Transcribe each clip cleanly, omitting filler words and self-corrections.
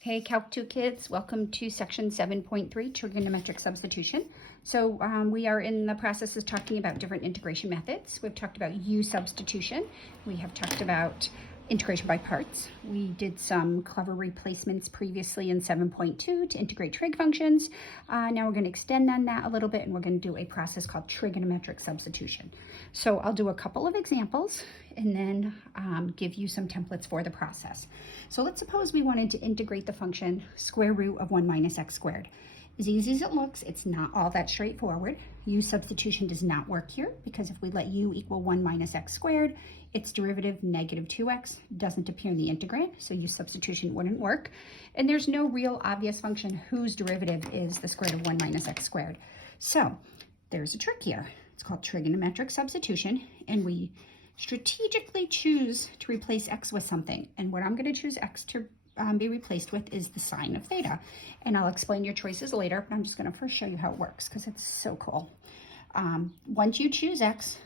Hey, Calc 2 kids, welcome to section 7.3, Trigonometric Substitution. So we are in the process of talking about different integration methods. We've talked about U substitution. We have talked about integration by parts. We did some clever replacements previously in 7.2 to integrate trig functions. Now we're going to extend on that a little bit, and we're going to do a process called trigonometric substitution. So I'll do a couple of examples and then give you some templates for the process. So let's suppose we wanted to integrate the function square root of 1 minus x squared. As easy as it looks, it's not all that straightforward. U substitution does not work here because if we let u equal 1 minus x squared, its derivative, negative 2x, doesn't appear in the integrand, so U substitution wouldn't work. And there's no real obvious function whose derivative is the square root of 1 minus x squared. So there's a trick here. It's called trigonometric substitution, and we strategically choose to replace x with something. And what I'm going to choose x to be replaced with is the sine of theta. And I'll explain your choices later, but I'm just going to first show you how it works because it's so cool. Once you choose x,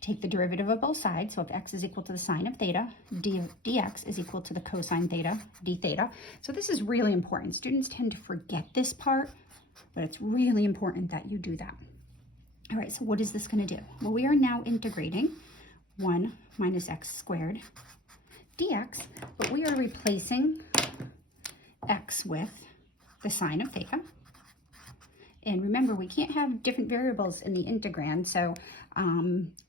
take the derivative of both sides. So if x is equal to the sine of theta, dx is equal to the cosine theta, d theta. So this is really important. Students tend to forget this part, but it's really important that you do that. All right, so what is this going to do? Well, we are now integrating 1 minus x squared dx, but we are replacing x with the sine of theta. And remember, we can't have different variables in the integrand, so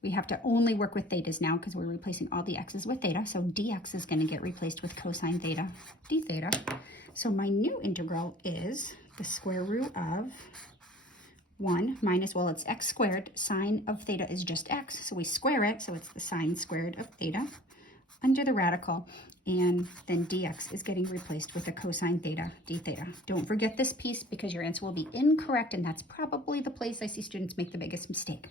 we have to only work with thetas now because we're replacing all the x's with theta. So dx is going to get replaced with cosine theta d theta. So my new integral is the square root of 1 minus, well, it's x squared. Sine of theta is just x, so we square it, so it's the sine squared of theta under the radical, and then dx is getting replaced with a cosine theta d theta. Don't forget this piece because your answer will be incorrect, and that's probably the place I see students make the biggest mistake.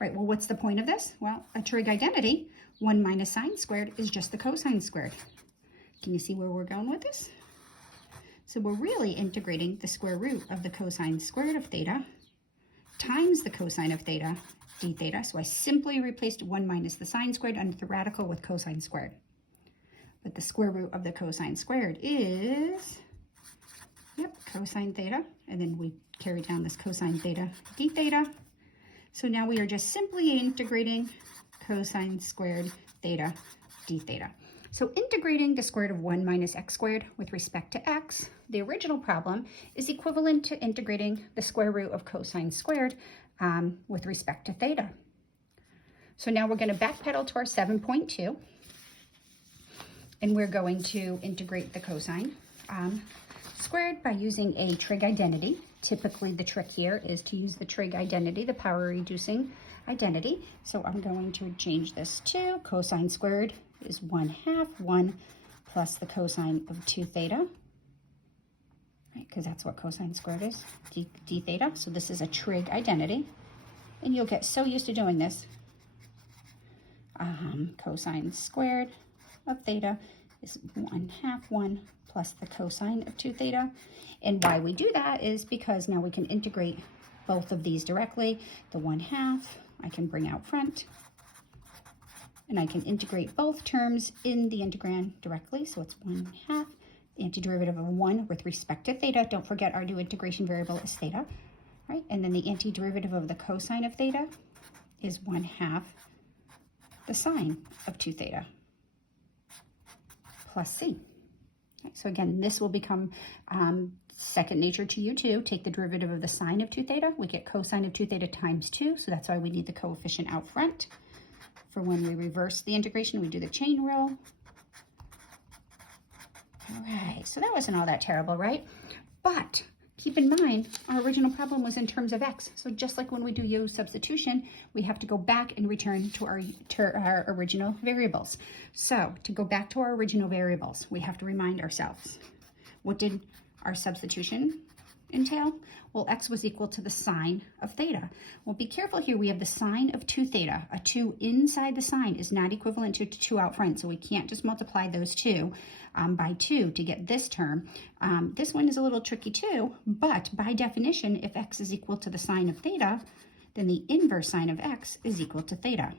All right, well, what's the point of this? Well, a trig identity, 1 minus sine squared is just the cosine squared. Can you see where we're going with this? So we're really integrating the square root of the cosine squared of theta times the cosine of theta d theta. So I simply replaced 1 minus the sine squared under the radical with cosine squared. But the square root of the cosine squared is, cosine theta. And then we carry down this cosine theta d theta. So now we are just simply integrating cosine squared theta d theta. So integrating the square root of 1 minus x squared with respect to x, the original problem, is equivalent to integrating the square root of cosine squared with respect to theta. So now we're going to backpedal to our 7.2, and we're going to integrate the cosine squared by using a trig identity. Typically, the trick here is to use the trig identity, the power reducing identity. So I'm going to change this to cosine squared is 1/2 1 plus the cosine of 2 theta, right? Because that's what cosine squared is, d theta. So this is a trig identity, and you'll get so used to doing this. Cosine squared of theta is 1/2 1 plus the cosine of 2 theta. And why we do that is because now we can integrate both of these directly. The 1/2 I can bring out front, and I can integrate both terms in the integrand directly. So it's 1/2, the antiderivative of 1 with respect to theta. Don't forget our new integration variable is theta, right? And then the antiderivative of the cosine of theta is 1/2 the sine of 2 theta plus c. Okay, so again, this will become second nature to you too. Take the derivative of the sine of 2 theta. We get cosine of 2 theta times 2, so that's why we need the coefficient out front. For when we reverse the integration, we do the chain rule. All right, so that wasn't all that terrible, right? But keep in mind, our original problem was in terms of x. So just like when we do U substitution, we have to go back and return to our original variables. So to go back to our original variables, we have to remind ourselves, what did our substitution entail? Well, x was equal to the sine of theta. Well, be careful here. We have the sine of 2 theta. A 2 inside the sine is not equivalent to 2 out front, so we can't just multiply those two by 2 to get this term. This one is a little tricky too, but by definition, if x is equal to the sine of theta, then the inverse sine of x is equal to theta.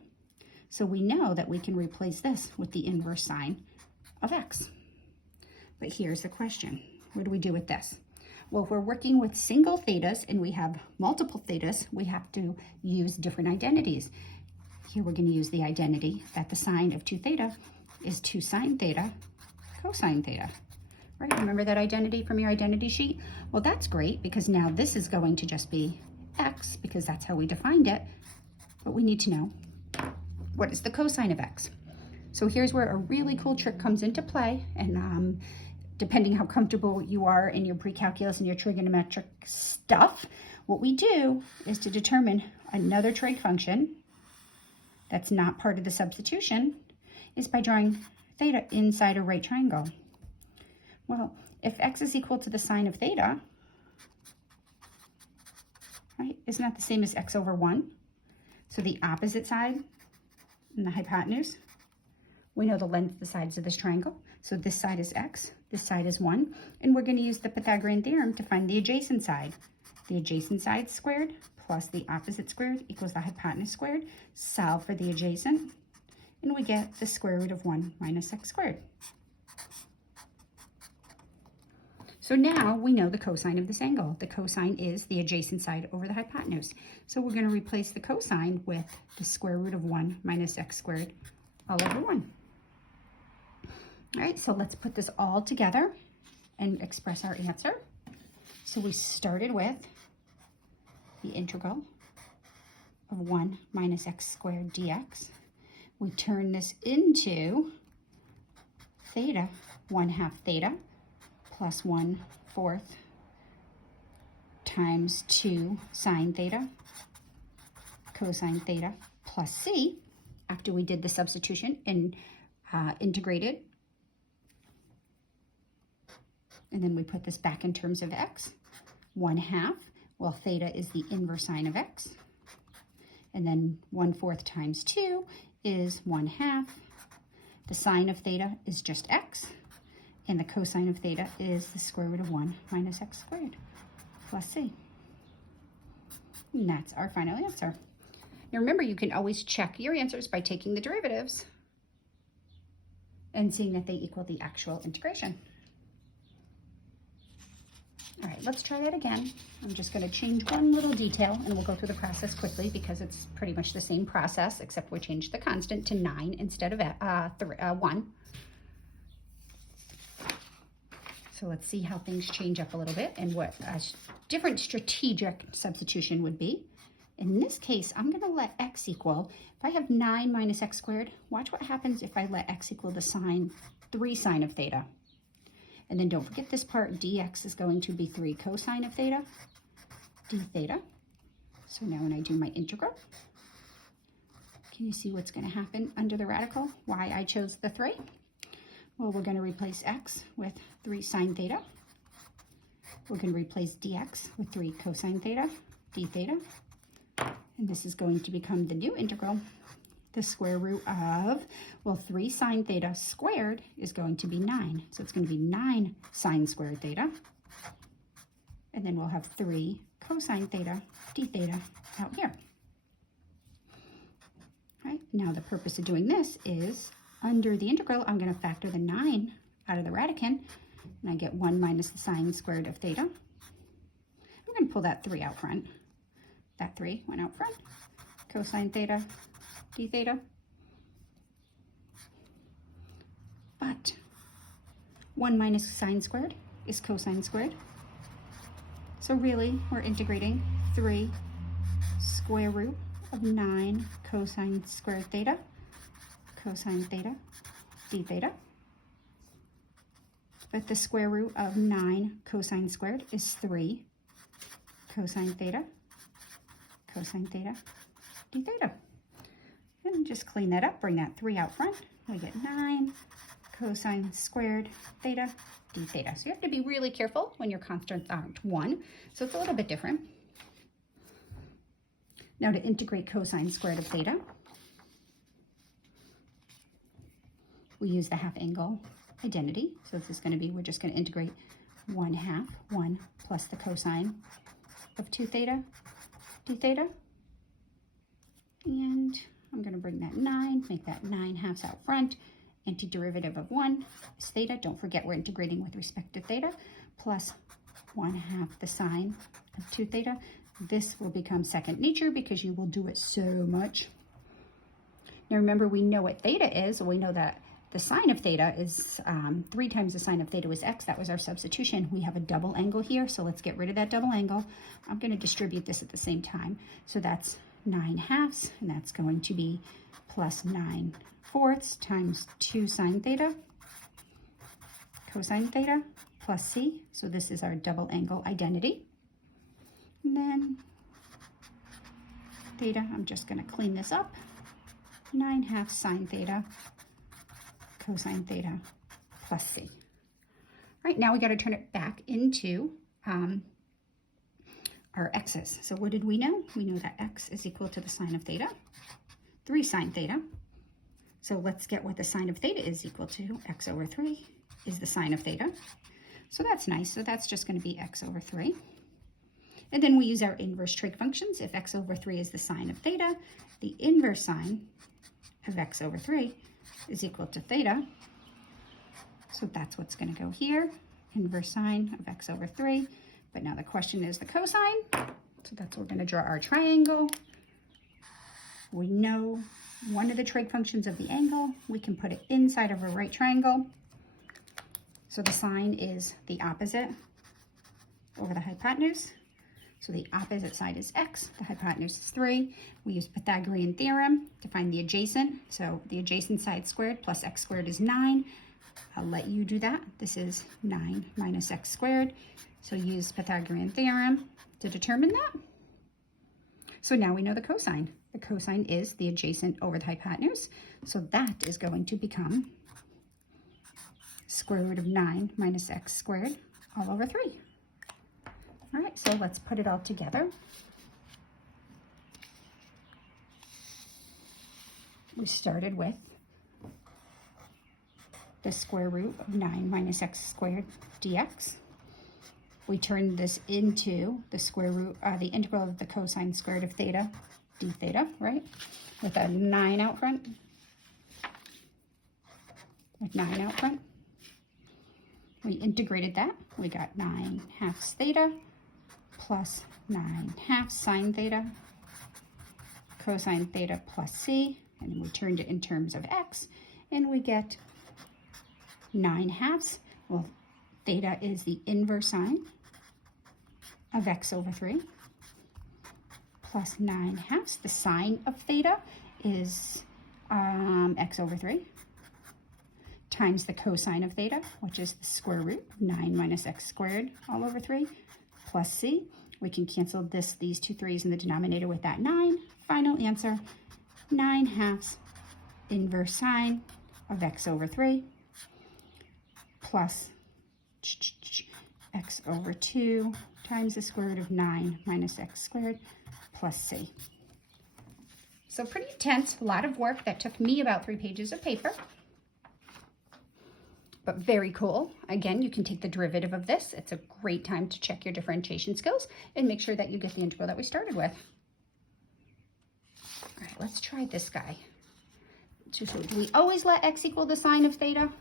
So we know that we can replace this with the inverse sine of x. But here's the question. What do we do with this? Well, if we're working with single thetas and we have multiple thetas, we have to use different identities. Here we're going to use the identity that the sine of 2 theta is 2 sine theta cosine theta. Right? Remember that identity from your identity sheet? Well, that's great because now this is going to just be x because that's how we defined it. But we need to know what is the cosine of x. So here's where a really cool trick comes into play, and depending how comfortable you are in your pre-calculus and your trigonometric stuff, what we do is to determine another trig function that's not part of the substitution is by drawing theta inside a right triangle. Well, if x is equal to the sine of theta, right, isn't that the same as x over 1? So the opposite side and the hypotenuse, we know the length of the sides of this triangle. So this side is x, this side is 1, and we're going to use the Pythagorean theorem to find the adjacent side. The adjacent side squared plus the opposite squared equals the hypotenuse squared. Solve for the adjacent, and we get the square root of 1 minus x squared. So now we know the cosine of this angle. The cosine is the adjacent side over the hypotenuse. So we're going to replace the cosine with the square root of 1 minus x squared all over 1. All right, so let's put this all together and express our answer. So we started with the integral of 1 minus x squared dx. We turn this into theta, 1/2 theta, plus 1/4 times 2 sine theta cosine theta plus c, after we did the substitution and integrated. And then we put this back in terms of x. 1/2, well, theta is the inverse sine of x. And then 1/4 times 2 is 1/2. The sine of theta is just x. And the cosine of theta is the square root of 1 minus x squared plus c. And that's our final answer. Now remember, you can always check your answers by taking the derivatives and seeing that they equal the actual integration. All right, let's try that again. I'm just going to change one little detail, and we'll go through the process quickly because it's pretty much the same process, except we changed the constant to 9 instead of 1. So let's see how things change up a little bit and what a different strategic substitution would be. In this case, I'm going to let x equal, if I have 9 minus x squared, watch what happens if I let x equal the sine, 3 sine of theta. And then don't forget this part, dx is going to be 3 cosine of theta, d theta. So now when I do my integral, can you see what's going to happen under the radical? Why I chose the 3? Well, we're going to replace x with 3 sine theta. We're going to replace dx with 3 cosine theta, d theta. And this is going to become the new integral. The square root of, well, 3 sine theta squared is going to be 9. So it's going to be 9 sine squared theta. And then we'll have 3 cosine theta d theta out here. All right, now the purpose of doing this is under the integral, I'm going to factor the 9 out of the radicand, and I get 1 minus the sine squared of theta. I'm going to pull that 3 out front. That 3 went out front. Cosine theta d theta. But 1 minus sine squared is cosine squared. So really, we're integrating 3 square root of 9 cosine squared theta, cosine theta, d theta. But the square root of 9 cosine squared is 3 cosine theta, d theta. And just clean that up, bring that 3 out front. We get 9 cosine squared theta, d theta. So you have to be really careful when your constants aren't 1. So it's a little bit different. Now to integrate cosine squared of theta, we use the half angle identity. So this is going to be, we're just going to integrate 1/2, 1 plus the cosine of 2 theta, d theta. And I'm going to bring that 9, make that 9 halves out front, antiderivative of 1 is theta. Don't forget we're integrating with respect to theta, plus 1/2 the sine of 2 theta. This will become second nature because you will do it so much. Now remember, we know what theta is. We know that the sine of theta is 3 times the sine of theta was x. That was our substitution. We have a double angle here, so let's get rid of that double angle. I'm going to distribute this at the same time. So that's 9/2, and that's going to be plus 9/4 times 2 sine theta cosine theta plus c. So this is our double angle identity. And then theta, I'm just going to clean this up. 9/2 sine theta cosine theta plus c. All right, now we got to turn it back into our x's. So what did we know? We know that x is equal to the sine of theta, 3 sine theta. So let's get what the sine of theta is equal to. X over 3 is the sine of theta. So that's nice. So that's just going to be x over 3. And then we use our inverse trig functions. If x over 3 is the sine of theta, the inverse sine of x over 3 is equal to theta. So that's what's going to go here, inverse sine of x over 3. But now the question is the cosine. So that's where we're going to draw our triangle. We know one of the trig functions of the angle. We can put it inside of a right triangle. So the sine is the opposite over the hypotenuse. So the opposite side is x, the hypotenuse is 3. We use Pythagorean theorem to find the adjacent. So the adjacent side squared plus x squared is 9. I'll let you do that. This is 9 minus x squared. So use Pythagorean theorem to determine that. So now we know the cosine. The cosine is the adjacent over the hypotenuse. So that is going to become square root of 9 minus x squared all over 3. All right, so let's put it all together. We started with the square root of 9 minus x squared dx. We turned this into the square root, the integral of the cosine squared of theta d theta, right? With a 9 out front. With 9 out front. We integrated that. We got 9/2 theta plus 9/2 sine theta cosine theta plus c, and then we turned it in terms of x, and we get 9/2. Well, theta is the inverse sine of x over 3 plus 9/2. The sine of theta is x over 3 times the cosine of theta, which is the square root of 9 minus x squared all over 3 plus c. We can cancel these two 3's in the denominator with that 9. Final answer, 9/2 inverse sine of x over 3 plus x over 2 times the square root of 9 minus x squared plus c. So pretty intense, a lot of work that took me about 3 pages of paper. But very cool. Again, you can take the derivative of this. It's a great time to check your differentiation skills and make sure that you get the integral that we started with. All right, let's try this guy. So do we always let x equal the sine of theta?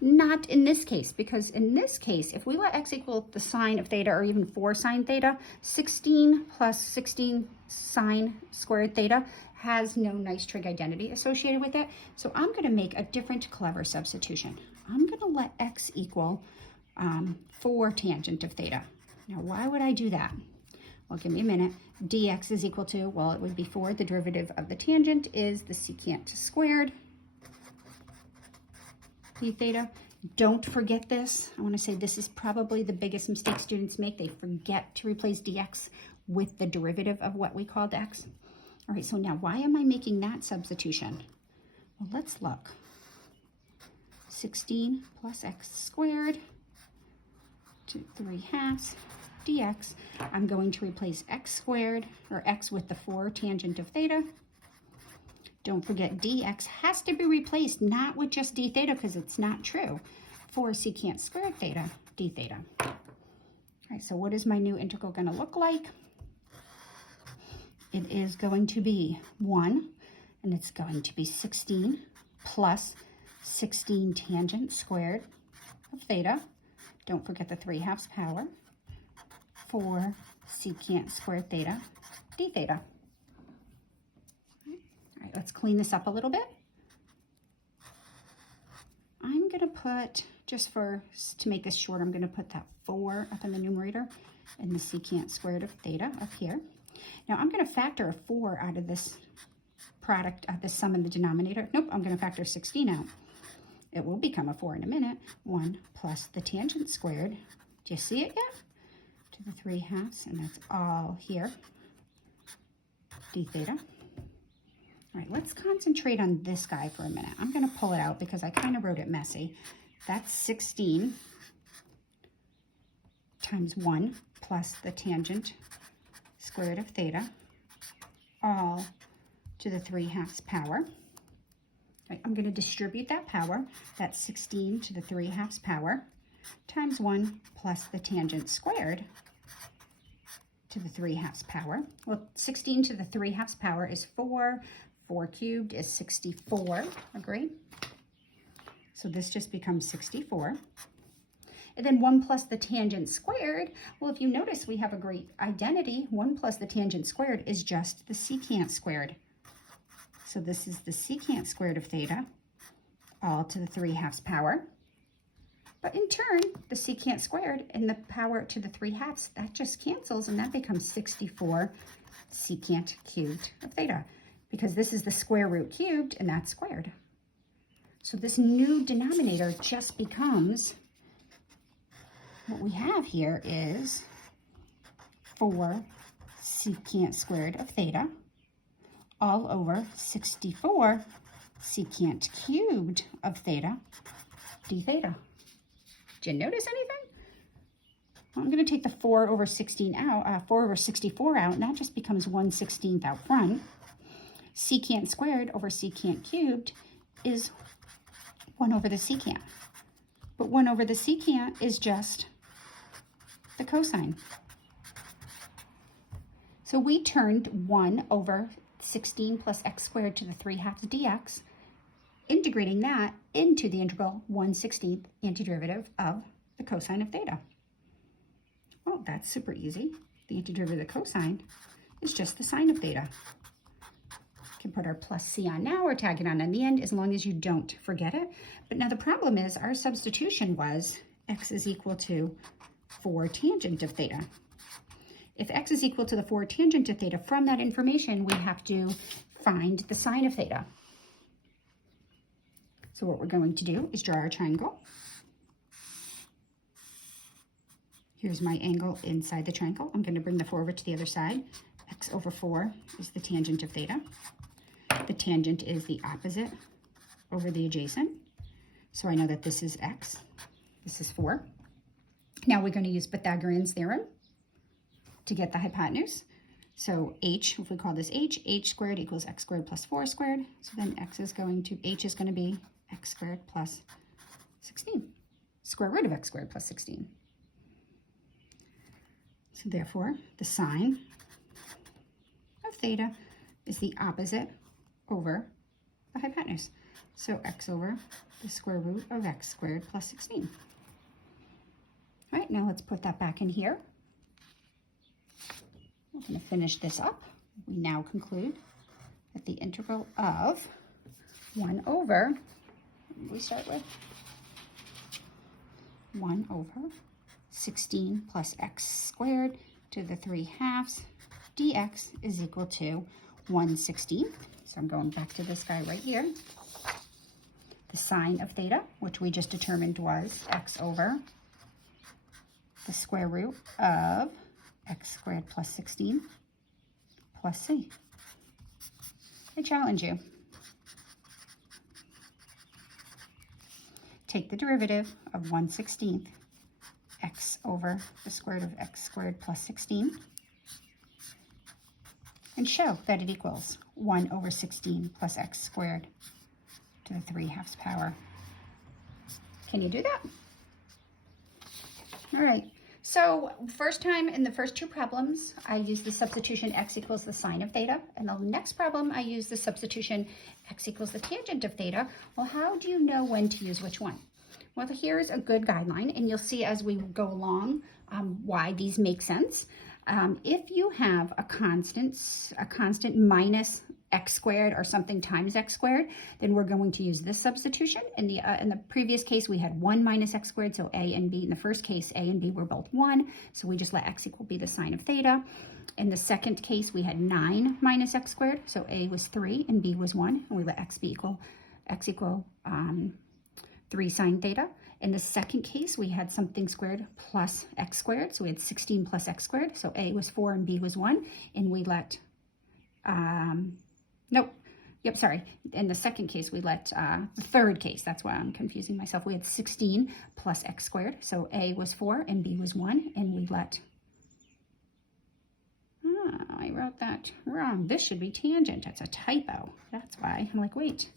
Not in this case, because in this case, if we let x equal the sine of theta or even 4 sine theta, 16 plus 16 sine squared theta has no nice trig identity associated with it. So I'm going to make a different clever substitution. I'm going to let x equal 4 tangent of theta. Now, why would I do that? Well, give me a minute. Dx is equal to, well, it would be 4. The derivative of the tangent is the secant squared d theta. Don't forget this. I want to say this is probably the biggest mistake students make. They forget to replace dx with the derivative of what we called x. All right, so now why am I making that substitution? Well, let's look. 16 plus x squared to 3/2 dx. I'm going to replace x squared, or x with the 4 tangent of theta. Don't forget dx has to be replaced, not with just d theta, because it's not true. 4 secant squared theta d theta. All right, so what is my new integral going to look like? It is going to be 1, and it's going to be 16 plus 16 tangent squared of theta. Don't forget the 3/2 power. 4 secant squared theta d theta. All right, let's clean this up a little bit. I'm going to put, to make this short, I'm going to put that 4 up in the numerator and the secant squared of theta up here. Now I'm going to factor a 4 out of this product, this sum in the denominator. Nope, I'm going to factor 16 out. It will become a 4 in a minute. 1 plus the tangent squared. Do you see it yet? To the 3/2, and that's all here. D theta. All right, let's concentrate on this guy for a minute. I'm going to pull it out because I kind of wrote it messy. That's 16 times 1 plus the tangent squared of theta, all to the 3/2 power. Right, I'm going to distribute that power. That's 16 to the 3/2 power times 1 plus the tangent squared to the 3/2 power. Well, 16 to the 3/2 power is 4. 4 cubed is 64. Agree? So this just becomes 64. And then 1 plus the tangent squared. Well, if you notice, we have a great identity. 1 plus the tangent squared is just the secant squared. So this is the secant squared of theta, all to the 3/2 power. But in turn, the secant squared and the power to the 3/2, that just cancels, and that becomes 64 secant cubed of theta, because this is the square root cubed, and that's squared. So this new denominator just becomes, what we have here is 4 secant squared of theta, all over 64 secant cubed of theta d theta. Did you notice anything? Well, I'm going to take the 4 over 16 out, 4 over 64 out, and that just becomes 1/16 out front. Secant squared over secant cubed is 1 over the secant. But 1 over the secant is just the cosine. So we turned 1 over 16 plus x squared to the 3/2 dx, integrating that into the integral 1/16 antiderivative of the cosine of theta. Well, that's super easy. The antiderivative of the cosine is just the sine of theta. You can put our plus c on now or tag it on the end, as long as you don't forget it. But now the problem is our substitution was x is equal to 4 tangent of theta. If x is equal to the 4 tangent of theta, from that information, we have to find the sine of theta. So what we're going to do is draw our triangle. Here's my angle inside the triangle. I'm going to bring the 4 over to the other side. X over 4 is the tangent of theta. The tangent is the opposite over the adjacent. So I know that this is x, this is 4. Now we're going to use Pythagorean's theorem to get the hypotenuse. So h, if we call this h squared equals x squared plus 4 squared. So then h is going to be x squared plus 16. Square root of x squared plus 16. So therefore, the sine of theta is the opposite over the hypotenuse. So x over the square root of x squared plus 16. All right, now let's put that back in here. We're going to finish this up. We now conclude that the integral of 1 over, we start with 1 over 16 plus x squared to the 3/2 dx is equal to 1/16. So I'm going back to this guy right here. The sine of theta, which we just determined was x over the square root of x squared plus 16 plus c. I challenge you. Take the derivative of 1/16 x over the square root of x squared plus 16 and show that it equals 1 over 16 plus x squared to the 3/2 power. Can you do that? All right, So first time in the first two problems, I used the substitution x equals the sine of theta. And the next problem, I used the substitution x equals the tangent of theta. Well, how do you know when to use which one? Well, here's a good guideline, and you'll see as we go along why these make sense. If you have a constant minus x squared or something times x squared, then we're going to use this substitution. In the previous case, we had 1 minus x squared, so a and b. In the first case, a and b were both 1, so we just let x equal be the sine of theta. In the second case, we had 9 minus x squared, so a was 3 and b was 1, and we let x equal 3 sine theta. In the second case, we had something squared plus x squared, so we had 16 plus x squared, so a was 4 and b was 1, and we let, in the second case, we let, the third case, that's why I'm confusing myself, we had 16 plus x squared, so a was 4 and b was 1, and we let, I wrote that wrong, this should be tangent, that's a typo, that's why, I'm like, wait,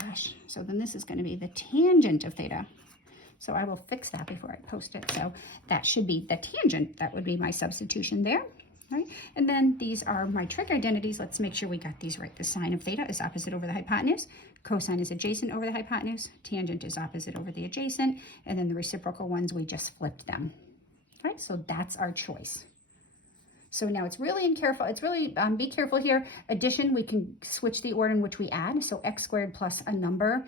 gosh, so then this is going to be the tangent of theta. So I will fix that before I post it. So that should be the tangent. That would be my substitution there. Right? And then these are my trig identities. Let's make sure we got these right. The sine of theta is opposite over the hypotenuse. Cosine is adjacent over the hypotenuse. Tangent is opposite over the adjacent. And then the reciprocal ones, we just flipped them. Right? So that's our choice. So now it's really be careful here. Addition, we can switch the order in which we add. So x squared plus a number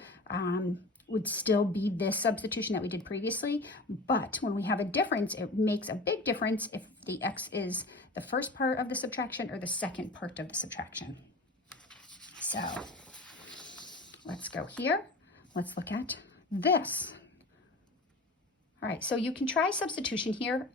would still be this substitution that we did previously. But when we have a difference, it makes a big difference if the x is the first part of the subtraction or the second part of the subtraction. So let's go here. Let's look at this. All right, so you can try substitution here.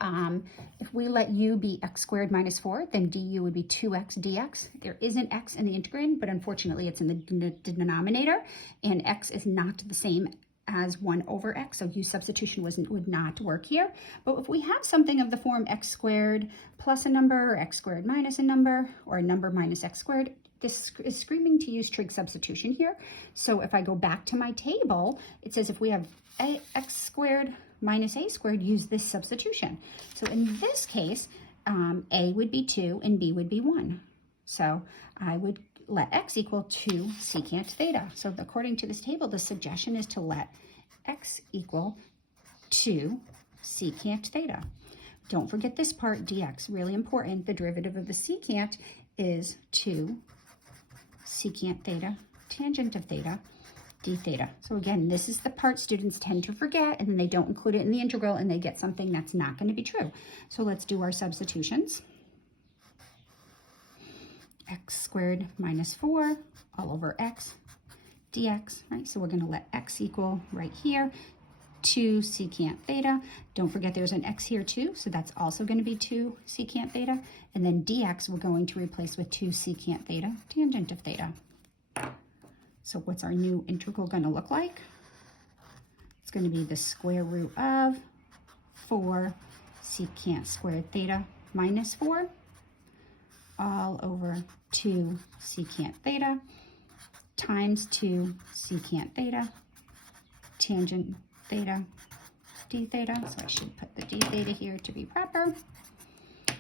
If we let u be x squared minus 4, then du would be 2x dx. There is an x in the integrand, but unfortunately it's in the denominator, and x is not the same as 1 over x, so u substitution would not work here. But if we have something of the form x squared plus a number, or x squared minus a number, or a number minus x squared, this is screaming to use trig substitution here. So if I go back to my table, it says if we have x squared minus a squared, use this substitution. So in this case, a would be 2 and b would be 1. So I would let x equal 2 secant theta. So according to this table, the suggestion is to let x equal 2 secant theta. Don't forget this part, dx, really important. The derivative of the secant is 2 secant theta, tangent of theta, d theta. So again, this is the part students tend to forget, and then they don't include it in the integral, and they get something that's not going to be true. So let's do our substitutions. X squared minus 4 all over x dx, right? So we're going to let x equal right here 2 secant theta. Don't forget there's an x here too, so that's also going to be 2 secant theta. And then dx we're going to replace with 2 secant theta, tangent of theta. So what's our new integral going to look like? It's going to be the square root of 4 secant squared theta minus 4 all over 2 secant theta times 2 secant theta, tangent theta, d theta. So I should put the d theta here to be proper.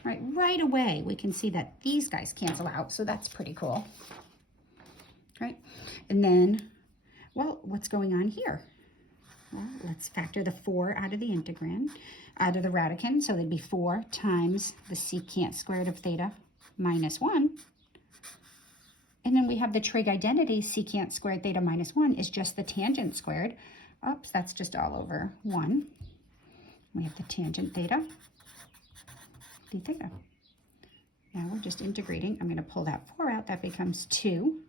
Right away, we can see that these guys cancel out, so that's pretty cool. Right? And then, well, what's going on here? Well, let's factor the 4 out of the integrand, out of the radicand. So that'd be 4 times the secant squared of theta minus 1. And then we have the trig identity, secant squared theta minus 1 is just the tangent squared. Oops, that's just all over 1. We have the tangent theta, d theta. Now we're just integrating. I'm going to pull that 4 out. That becomes 2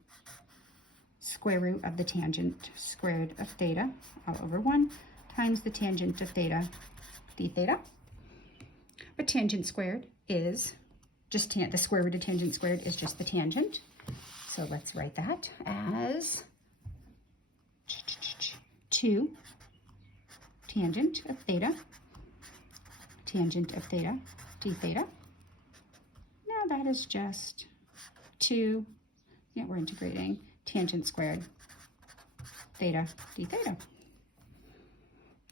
square root of the tangent squared of theta all over 1 times the tangent of theta, d theta. But tangent squared is just the square root of tangent squared is just the tangent. So let's write that as 2 tangent of theta, d theta. Now that is just 2, yeah, we're integrating tangent squared theta, d theta.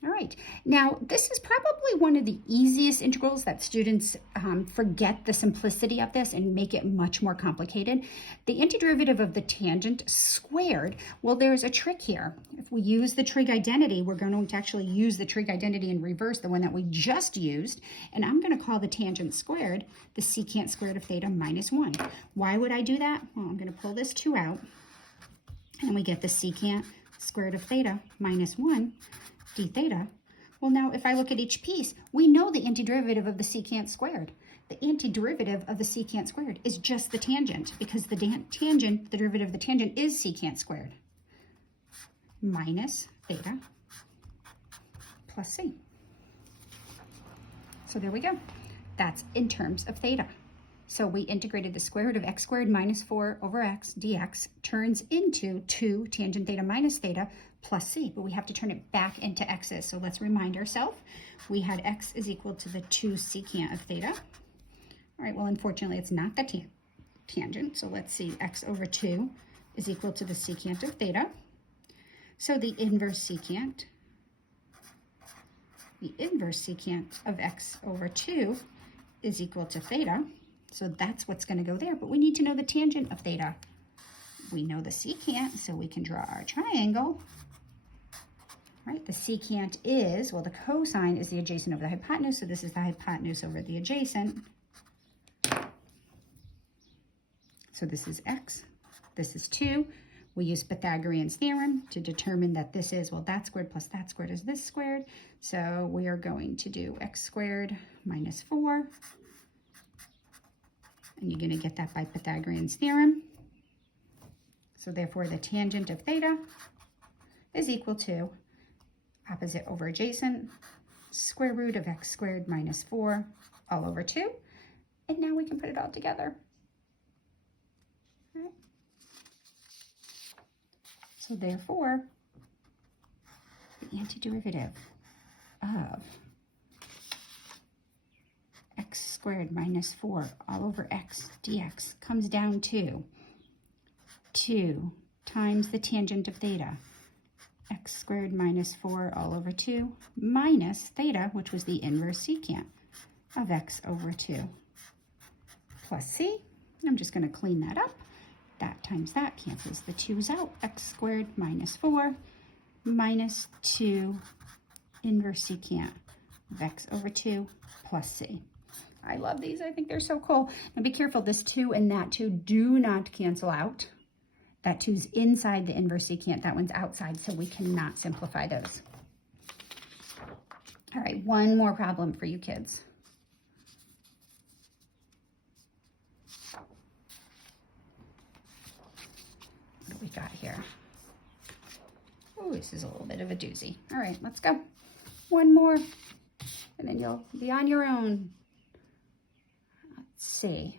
All right, now this is probably one of the easiest integrals that students forget the simplicity of this and make it much more complicated. The antiderivative of the tangent squared, well, there's a trick here. If we use the trig identity, we're going to actually use the trig identity in reverse, the one that we just used, and I'm going to call the tangent squared the secant squared of theta minus 1. Why would I do that? Well, I'm going to pull this 2 out, and we get the secant squared of theta minus 1 d theta. Well, now if I look at each piece, we know the antiderivative of the secant squared. The antiderivative of the secant squared is just the tangent, because the tangent, the derivative of the tangent is secant squared minus theta plus c. So there we go. That's in terms of theta. So we integrated the square root of x squared minus 4 over x dx turns into 2 tangent theta minus theta plus c, but we have to turn it back into x's. So let's remind ourselves, we had x is equal to the 2 secant of theta. All right, well, unfortunately, it's not the tangent. So let's see, x over 2 is equal to the secant of theta. So the inverse secant of x over 2 is equal to theta. So that's what's going to go there, but we need to know the tangent of theta. We know the secant, so we can draw our triangle. Right, the secant is, well, the cosine is the adjacent over the hypotenuse, so this is the hypotenuse over the adjacent. So this is x, this is 2. We use Pythagorean's theorem to determine that this is, well, that squared plus that squared is this squared. So we are going to do x squared minus 4. And you're going to get that by Pythagorean's theorem. So therefore, the tangent of theta is equal to opposite over adjacent, square root of x squared minus 4 all over 2. And now we can put it all together. All right. So therefore, the antiderivative of x squared minus 4 all over x dx comes down to 2 times the tangent of theta, x squared minus 4 all over 2 minus theta, which was the inverse secant of x over 2 plus c. I'm just going to clean that up. That times that cancels the 2's out. X squared minus 4 minus 2 inverse secant of x over 2 plus c. I love these. I think they're so cool. Now be careful. This 2 and that 2 do not cancel out. That 2's inside the inverse secant. That one's outside, so we cannot simplify those. All right, one more problem for you kids. What do we got here? Oh, this is a little bit of a doozy. All right, let's go. One more, and then you'll be on your own. Let's see.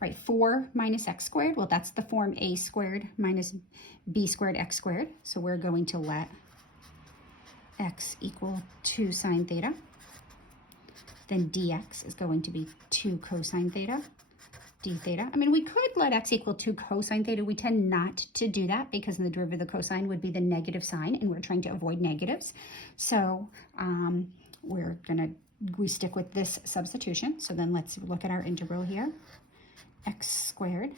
Right, 4 minus x squared. Well, that's the form a squared minus b squared x squared. So we're going to let x equal 2 sine theta. Then dx is going to be 2 cosine theta, d theta. I mean, we could let x equal 2 cosine theta. We tend not to do that because the derivative of the cosine would be the negative sign, and we're trying to avoid negatives. So we stick with this substitution. So then let's look at our integral here. X squared,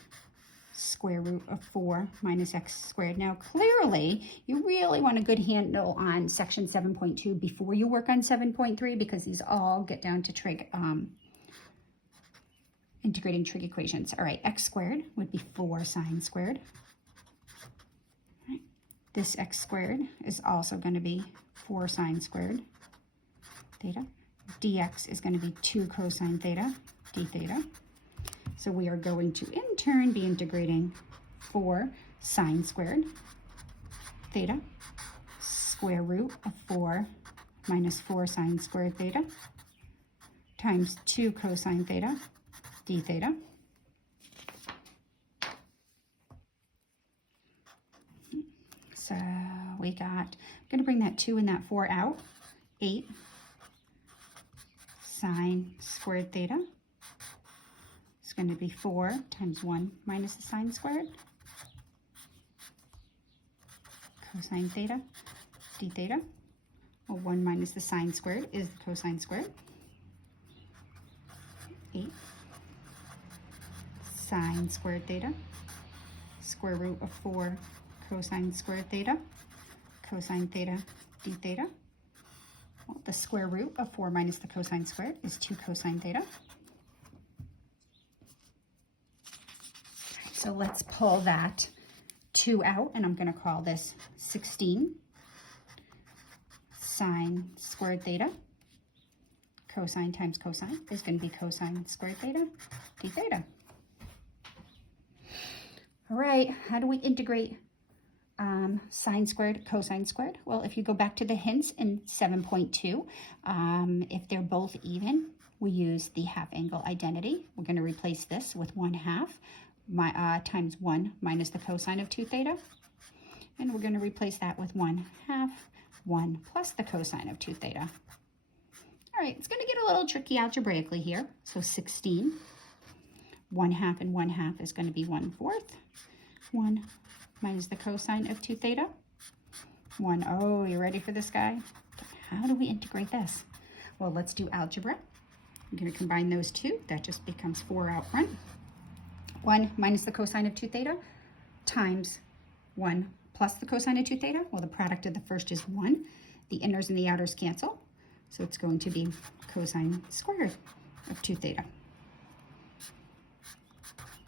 square root of 4 minus x squared. Now, clearly, you really want a good handle on section 7.2 before you work on 7.3, because these all get down to trig, integrating trig equations. All right, x squared would be 4 sine squared. Right. This x squared is also going to be 4 sine squared theta. Dx is going to be 2 cosine theta, d theta. So we are going to, in turn, be integrating 4 sine squared theta, square root of 4 minus 4 sine squared theta, times 2 cosine theta, d theta. So we got, I'm going to bring that 2 and that 4 out, 8 sine squared theta. It's going to be 4 times 1 minus the sine squared, cosine theta, d theta. Well, 1 minus the sine squared is the cosine squared. 8 sine squared theta, square root of 4 cosine squared theta, cosine theta d theta. Well, the square root of 4 minus the cosine squared is 2 cosine theta. So let's pull that 2 out, and I'm going to call this 16 sine squared theta. Cosine times cosine is going to be cosine squared theta d theta. All right, how do we integrate sine squared, cosine squared? Well, if you go back to the hints in 7.2, if they're both even, we use the half angle identity. We're going to replace this with 1/2 times 1 minus the cosine of 2 theta. And we're going to replace that with 1/2 1 plus the cosine of 2 theta. All right, it's going to get a little tricky algebraically here. So 16, 1/2 and 1/2 is going to be 1/4. 1 minus the cosine of 2 theta. 1, oh, you ready for this guy? How do we integrate this? Well, let's do algebra. I'm going to combine those two. That just becomes 4 out front. 1 minus the cosine of 2 theta times 1 plus the cosine of 2 theta. Well, the product of the first is 1. The inners and the outers cancel. So it's going to be cosine squared of 2 theta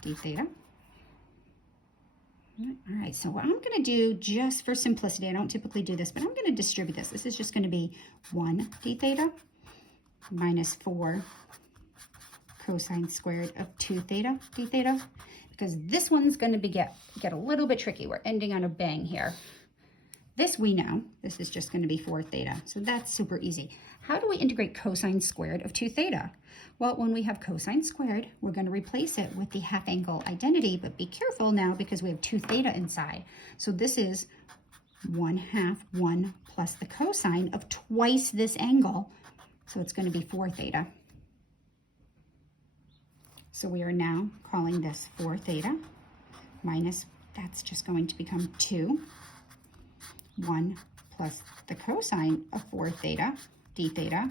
d theta. All right, so what I'm going to do, just for simplicity, I don't typically do this, but I'm going to distribute this. This is just going to be 1 d theta minus 4 cosine squared of 2 theta d theta, because this one's going to get a little bit tricky. We're ending on a bang here. This we know, this is just going to be 4 theta, so that's super easy. How do we integrate cosine squared of 2 theta? Well, when we have cosine squared, we're going to replace it with the half angle identity, but be careful now because we have 2 theta inside. So this is 1/2 1 plus the cosine of twice this angle, so it's going to be 4 theta. So we are now calling this 4 theta minus, that's just going to become 2, 1 plus the cosine of 4 theta d theta.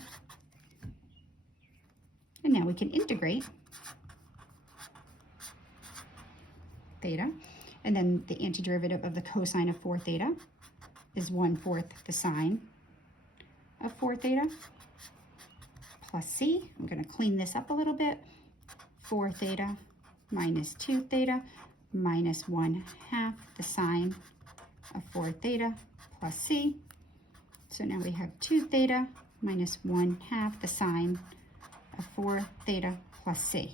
And now we can integrate theta. And then the antiderivative of the cosine of 4 theta is 1/4 the sine of 4 theta plus c. I'm going to clean this up a little bit. 4 theta minus 2 theta minus 1/2 the sine of 4 theta plus c. So now we have 2 theta minus 1/2 the sine of 4 theta plus c.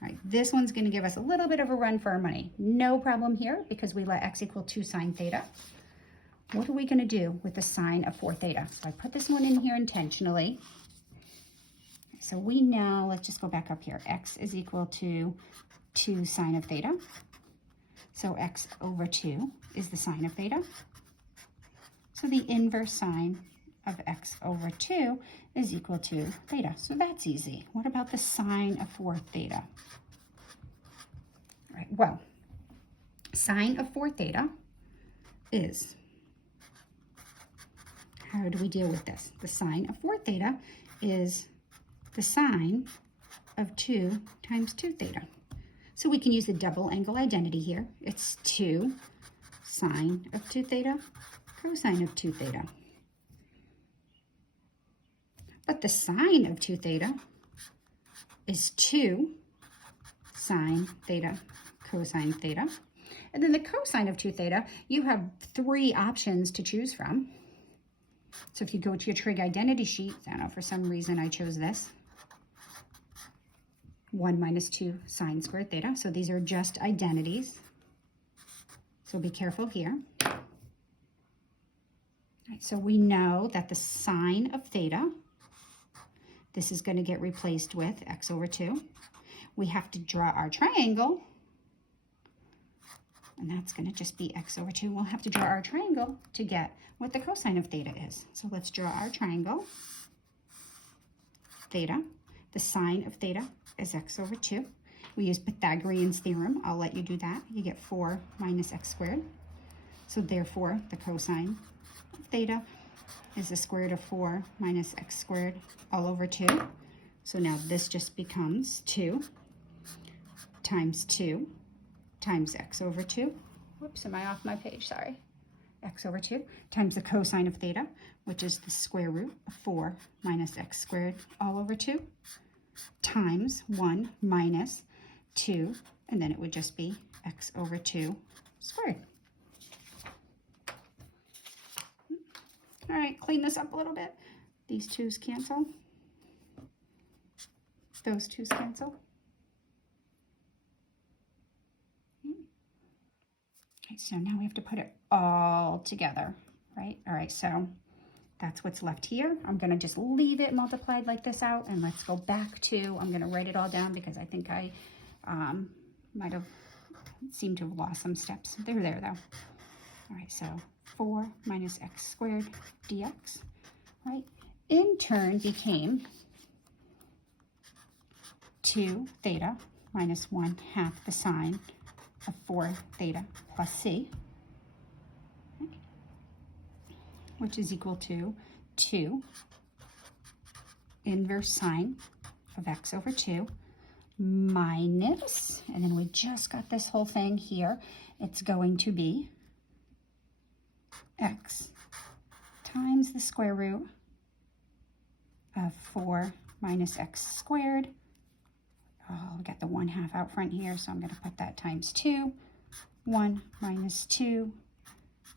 All right, this one's going to give us a little bit of a run for our money. No problem here because we let x equal 2 sine theta. What are we going to do with the sine of 4 theta? So I put this one in here intentionally. So we know, let's just go back up here. X is equal to 2 sine of theta. So x over 2 is the sine of theta. So the inverse sine of x over 2 is equal to theta. So that's easy. What about the sine of 4 theta? All right, well, sine of 4 theta is, how do we deal with this? The sine of 4 theta is the sine of 2 times 2 theta. So we can use the double angle identity here. It's 2 sine of 2 theta, cosine of 2 theta. But the sine of 2 theta is 2 sine theta, cosine theta. And then the cosine of 2 theta, you have 3 options to choose from. So if you go to your trig identity sheet, I don't know, for some reason I chose this. 1 minus 2 sine squared theta. So these are just identities. So be careful here. All right, so we know that the sine of theta, this is going to get replaced with x over 2. We have to draw our triangle, and that's going to just be x over 2. We'll have to draw our triangle to get what the cosine of theta is. So let's draw our triangle. Theta, the sine of theta is x over 2. We use Pythagorean's theorem. I'll let you do that. You get 4 minus x squared. So therefore, the cosine of theta is the square root of 4 minus x squared all over 2. So now this just becomes 2 times 2 times x over 2. Whoops, am I off my page? Sorry. X over 2 times the cosine of theta, which is the square root of 4 minus x squared all over 2, times 1 minus 2, and then it would just be x over 2 squared. All right, clean this up a little bit. These 2's cancel. Those 2's cancel. Okay, so now we have to put it all together, right? All right, so that's what's left here. I'm gonna just leave it multiplied like this out, and let's go back to, I'm gonna write it all down because I think I might have seemed to have lost some steps. They're there though. All right, so 4 minus x squared dx, right, in turn became 2 theta minus 1/2 the sine of 4 theta plus c, okay, which is equal to 2 inverse sine of x over 2 minus, and then we just got this whole thing here, it's going to be x times the square root of 4 minus x squared. Oh, we got the 1/2 out front here, so I'm going to put that times 2. 1 minus 2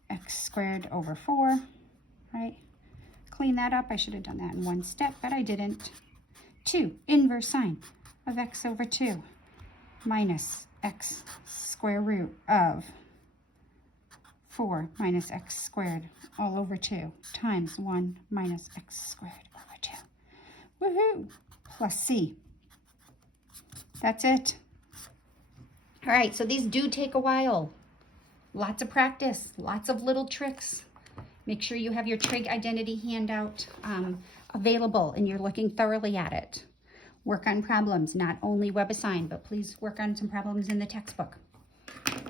x squared over 4, right? Clean that up. I should have done that in one step, but I didn't. 2 inverse sine of x over 2 minus x square root of 4 minus x squared all over 2 times 1 minus x squared over 2. Woohoo! Plus c. That's it. All right, so these do take a while. Lots of practice, lots of little tricks. Make sure you have your trig identity handout available and you're looking thoroughly at it. Work on problems, not only WebAssign, but please work on some problems in the textbook.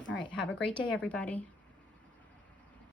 All right, have a great day, everybody.